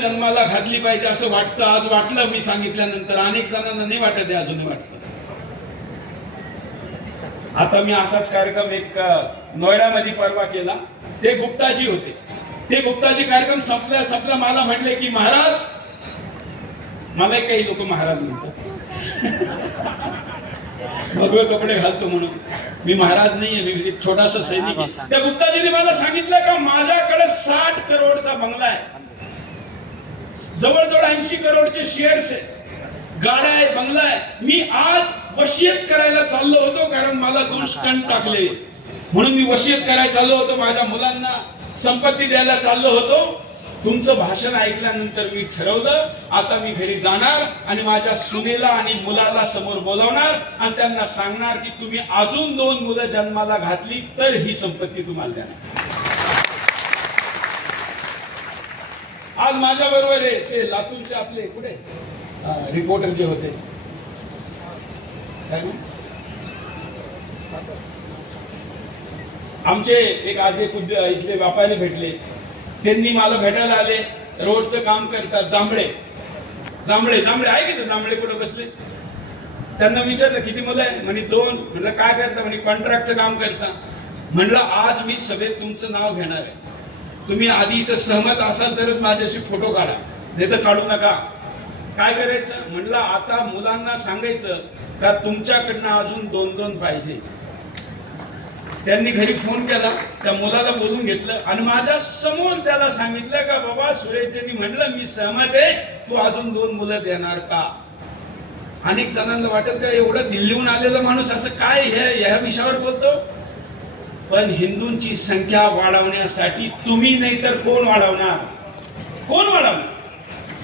जन्माला घातली पाहिजे असं वाटतं. आज वाटलं मी सांगितल्यानंतर, अनेक जणांना नाही वाटत आहे, अजूनही वाटतं. आता मी असाच कार्यक्रम एक नोएडामध्ये परवा केला. ते गुप्ताजी होते. ते गुप्ताजी कार्यक्रम संपला मला म्हणले की महाराज, मला काही लोक महाराज म्हणतात भगवे कपडे घालतो म्हणून. मी महाराज नाहीये, मी एक छोटासा सैनिक आहे. त्या गुप्ताजीने मला सांगितलं का माझ्याकडे 60 करोडचा बंगला आहे, जवळजवळ 80 करोडचे शेअर्स आहे, गाड्या आहे, बंगला आहे. मी आज वशियत करायला चाललो होतो, कारण मला 2 स्टंट टाकले म्हणून मी वशियत करायला चाललो होतो, माझ्या मुलांना संपत्ती द्यायला चाललो होतो. तुमचं भाषण ऐकल्यानंतर मी ठरवलं आता मी घरी जाणार आणि माझ्या सुनेला आणि मुलाला समोर बोलावणार आणि त्यांना सांगणार की तुम्ही अजून 2 मुलं जन्माला घातली तर ही संपत्ती तुम्हाला देणार. आज माझ्या बरोबर आहे ते लातूरचे आपले कुठे रिपोर्टर जे होते, आमचे एक आज एक इथले व्यापारी भेटले. त्यांनी मला भेटायला आले. रोडचं काम करतात. जांभळे आहे की जांभळे कुठे बसले. त्यांना विचारलं किती मुलं आहे, म्हणे 2. म्हणलं काय करता, म्हणे कॉन्ट्रॅक्टचं काम करता. म्हणलं आज मी सभेत तुमचं नाव घेणार आहे, तुम्ही आधी इथं सहमत असाल तरच माझ्याशी फोटो काढा, नाही तर काढू नका. काय करायचं म्हणलं, आता मुलांना सांगायचं का तुमच्याकडनं अजून 2 पाहिजे. त्यांनी घरी फोन केला, त्या मुलाला बोलून घेतलं आणि माझ्या समोर त्याला सांगितलं का बाबा सुरेशजींनी म्हणलं मी सहमत आहे, तू अजून 2 मुलं देणार का. अनेक जणांना वाटत का एवढं दिल्लीहून आलेला माणूस असं काय ह्या विषयावर बोलतो. पण हिंदूंची संख्या वाढवण्यासाठी तुम्ही नाही तर कोण वाढवणार, कोण वाढवणार.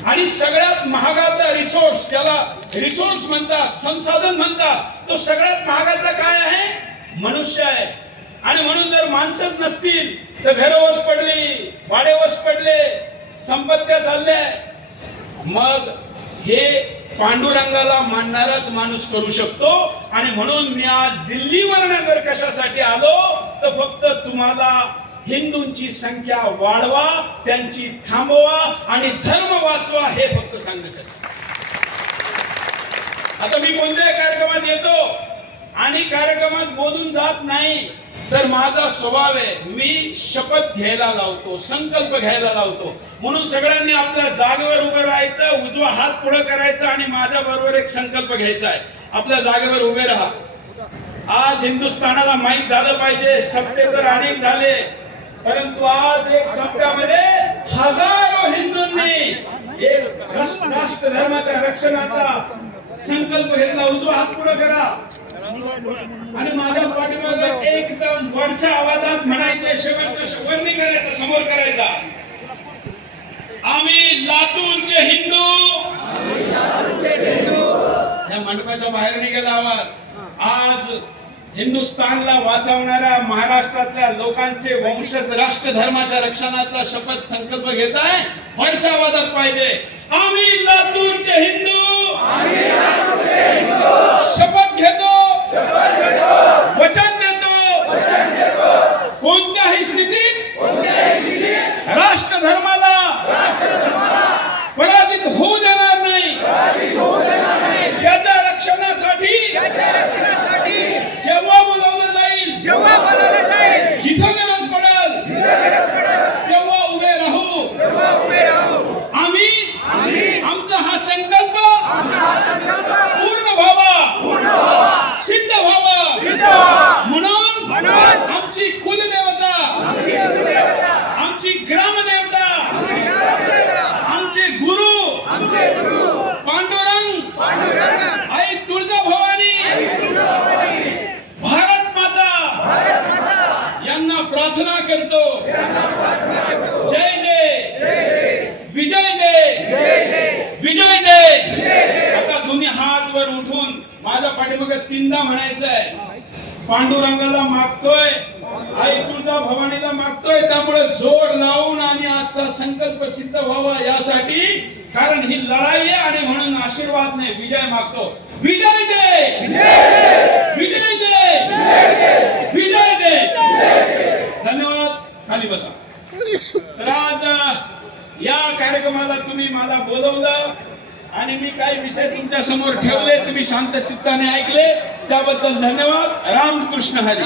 आणि सगळ्यात महागाचा रिसोर्स, त्याला रिसोर्स म्हणतात, संसाधन म्हणतात, तो सगळ्यात महागाचा काय आहे, मनुष्य आहे. आणि म्हणून जर माणसंच नसतील तर घरं वश पडली, वाडे वश पडले, संपत्त्या चालल्या. मग हे पांडुरंगाला मानणाराच माणूस करू शकतो. आणि म्हणून मी आज दिल्लीवरनं जर कशासाठी आलो तर फक्त तुम्हाला हिंदूंची संख्या वाढवा, त्यांची थांबवा आणि धर्म वाचवा हे फक्त सांगण्यासाठी. आता मी कोणत्याही कार्यक्रमात येतो आणि कार्यक्रमात बोलून जात नाही तर माझा स्वभाव आहे, मी शपथ घ्यायला लावतो, संकल्प घ्यायला लावतो. म्हणून सगळ्यांनी आपल्या जागेवर उभं राहायचं, उजवा हात पुढे करायचा आणि माझ्या बरोबर एक संकल्प घ्यायचा आहे, आपल्या जागेवर उभे राहा. आज हिंदुस्थानाला माहित झालं पाहिजे, सप्ते तर अनेक झाले, परंतु आज एक सप्त्यामध्ये हजारो हिंदूंनी एक राष्ट्र धर्माच्या रक्षणाचा संकल्प घेतला. उजवा हात पुढे करा आणि माझ्या पाठीमागे एकदम वरच्या आवाजात म्हणायचे, शेवटच्या शब्दांनी करायचं, समोर करायचा, आम्ही लातूरचे हिंदू. या मंडपाच्या बाहेर निघाला आवाज. आज हिंदुस्थानला वाचवणाऱ्या महाराष्ट्रातल्या लोकांचे वंशज राष्ट्र धर्माच्या रक्षणाचा शपथ संकल्प घेत आहे, वरच्या आवाजात पाहिजे, आम्ही लातूरचे हिंदू शपथ घेतो, वचन देतो, कोणत्याही स्थितीत राष्ट्र धर्माला पराजित होऊ देणार नाही. त्याच्या रक्षणासाठी जेव्हा बोलावलं जाईल, जिथं गरज पडेल तेव्हा उभे राहू. आम्ही आमचा हा संकल्प पूर्ण व्हावा, सिद्ध व्हावा. म्हणून आमची कुलदेवता, आमची ग्रामदेवता, आमचे गुरु पांडुरंग, आई तुळजाभवानी, भारत माता यांना प्रार्थना करतो. जय दे, विजय दे, विजय दे. आता दोन्ही हात वर उठून माझ्या पाठीमागे 3दा म्हणायचं आहे. पांडुरंगाला मागतोय, आई तुळजाभवानीला मागतोय, त्यामुळे जोर लावून आणि आजचा संकल्प सिद्ध व्हावा यासाठी, कारण ही लढाई आहे आणि म्हणून आशीर्वाद नाही, विजय मागतो. विजय दे, विजय दे, विजय दे. धन्यवाद. खाली बसा. तर आज या कार्यक्रमाला तुम्ही मला बोलवलं आणि मी काही विषय तुमच्या समोर ठेवले, तुम्ही शांत चित्ताने ऐकले, त्याबद्दल धन्यवाद. रामकृष्ण हरी.